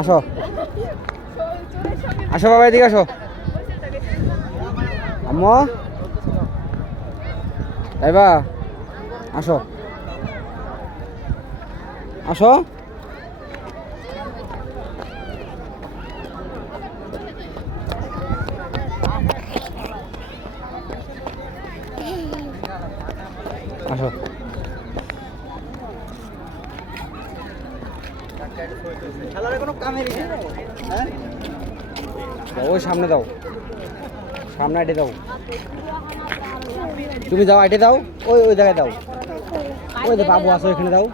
আসো আসো বাবা, এদিকে আসো। আম্মু তাইবা, আসো আসো। আসো ওই সামনে দাও, সামনে আইটে দাও, তুমি যাও আইটে দাও, ওই ওই জায়গায় দাও, ওই যে বাবু আসো এখানে দাও।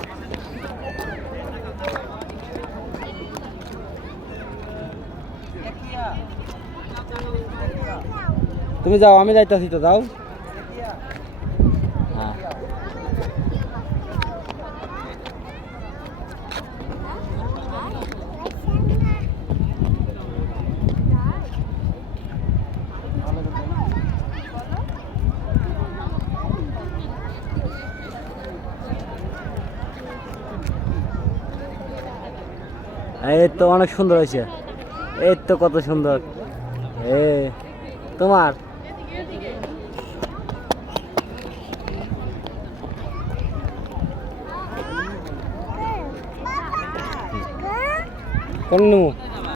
তুমি যাও, আমি যাইতাছি তো, দাও। হ্যাঁ এই তো অনেক সুন্দর হয়েছে, এই তো কত সুন্দর। এ তোমার কোন নেবো?